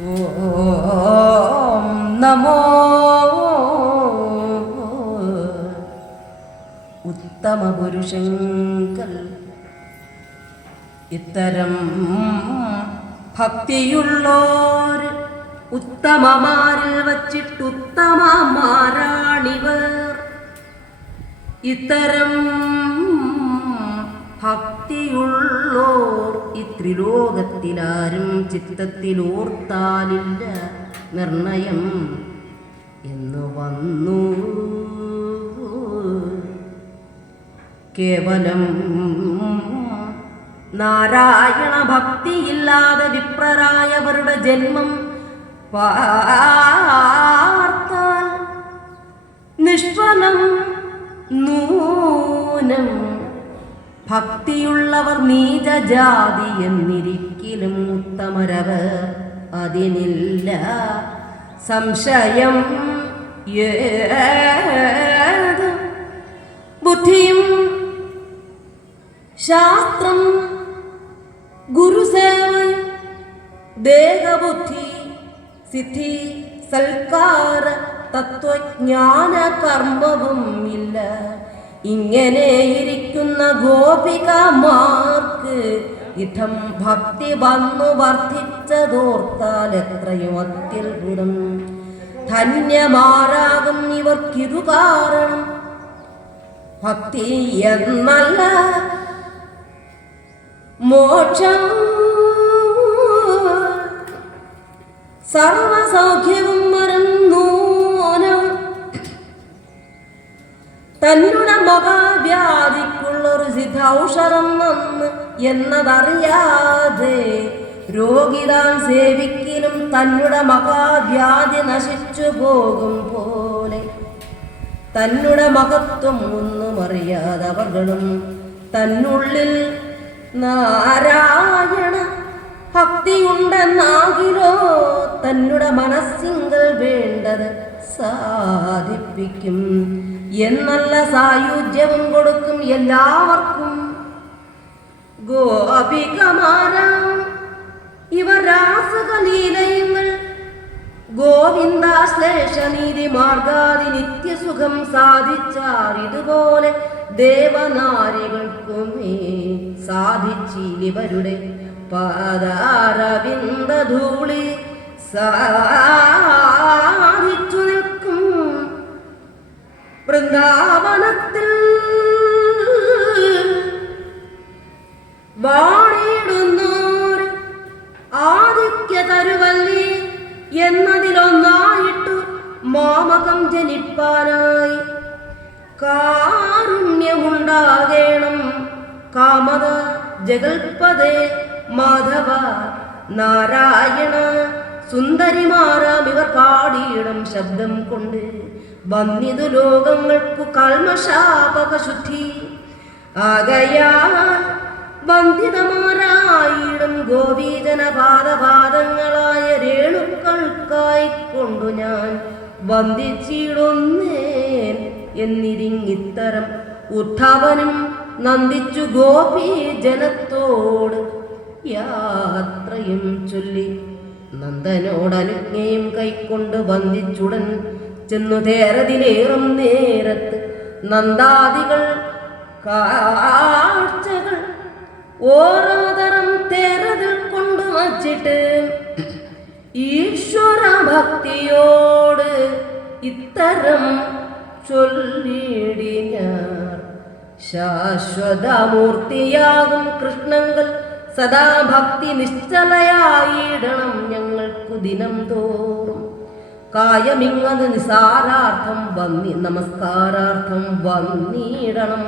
ഓം നമോ ഉത്തമ പുരുഷങ്കൽ ഇത്തരം ഭക്തിയുള്ളോർ ഉത്തമമാരിൽ വച്ചിട്ടുത്തമമാരാണിവർ. ഇത്തരം ത്രിലോകത്തിലാരും ചിത്തത്തിലോർത്താലില്ല നിർണയം എന്ന് വന്നു. കേവലം നാരായണ ഭക്തിയില്ലാതെ വിപ്രരായവരുടെ ജന്മം പാർത്താൽ നിഷ്ഫലം നൂനം ഭക്തിയുള്ളവർ നീചജാതി എന്നിരിക്കലും ഉത്തമരവർ അതിനില്ല. സംശയം ബുദ്ധിയും ശാസ്ത്രം ഗുരുസേവൻ ദേഹബുദ്ധി സിദ്ധി സൽക്കാര തത്വജ്ഞാന കർമ്മവും ഇല്ല ഇങ്ങനെ ഇരിക്കുന്ന ഗോപികമാർക്ക് ഇഠം ഭക്തി വന്നു വർദ്ധിച്ചതോർത്താൽ എത്രയോ അത്യത്ഭുതം ധന്യമാരാകും ഇവർക്കിതു കാരണം. ഭക്തി എന്നല്ല മോക്ഷം. സർവസൗഖ്യവും തന്നുടെ മഹാവ്യാധിക്കുള്ളൊരു സിദ്ധൌഷധം വന്ന് എന്നതറിയാതെ രോഗിതാൻ സേവിക്കലും തന്നുടെ മഹാവ്യാധി നശിച്ചു പോകും പോലെ. തന്നുടെ മഹത്വം ഒന്നും അറിയാതവകളും തന്നുള്ളിൽ നാരായണ ഭക്തിയുണ്ടെന്നാകിലോ തന്നുടെ മനസ്സിങ്കൽ വേണ്ടത് സാധിപ്പിക്കും. എന്നല്ല സായുജ്യവും കൊടുക്കും എല്ലാവർക്കും. ഗോപികമാരാം ഇവ രാസകലീലയങ്ങൾ. ഗോവിന്ദാശ്ലേഷനീതി മാർഗാതി നിത്യസുഖം സാധിച്ചാർ ഇതുപോലെ ദേവനാരികൾക്കുമേ സാധിച്ചിലിവരുടെ പാദാരവിന്ദധൂളി സാധിച്ചു വൃന്ദാവനത്തിൽ വാണിടുന്നോർ ആദിത്യ തരുവല്ലി എന്നതിലൊന്നായിട്ടു മാമകം ജനിപ്പാനായി. കാരുണ്യമുണ്ടാകേണം കാമത ജഗൽപദേ മാധവ നാരായണ സുന്ദരിമാരാം ഇവർ പാടിയിടം ശബ്ദം കൊണ്ട്. വന്നിതു ലോകങ്ങൾക്കു കൽമശാപക ശുദ്ധി ആകയാൽ ബന്ധിതമാരായിടും ഗോപീജന പാദപാദങ്ങളായ രേണുക്കൾക്കായി കൊണ്ടു ഞാൻ വന്ദിച്ചിടുന്നേൻ എന്നിരിങ്ങിത്തരം ഉദ്ധവനും നന്ദിച്ചു ഗോപീജനത്തോട് യാത്രയും ചൊല്ലി നന്ദനോടനുജ്ഞയും കൈക്കൊണ്ട് വന്ദിച്ചുടൻ ചെന്നു തേരതിലേറും നേരത്ത് നന്ദാദികൾ കാഴ്ചകൾ ഓരോതരം തേരതിൽ കൊണ്ടു വച്ചിട്ട് ഈശ്വര ഭക്തിയോട് ഇത്തരം ചൊല്ലിടിഞ്ഞാർ. ശാശ്വതമൂർത്തിയാകും കൃഷ്ണങ്ങൾ സദാ ഭക്തി നിശ്ചലയായിടണം ഞങ്ങൾക്കു ദിനം തോറും കായമിങ്ങത് നിസാരാർത്ഥം വന്നി നമസ്കാരാർത്ഥം വന്നിടണം.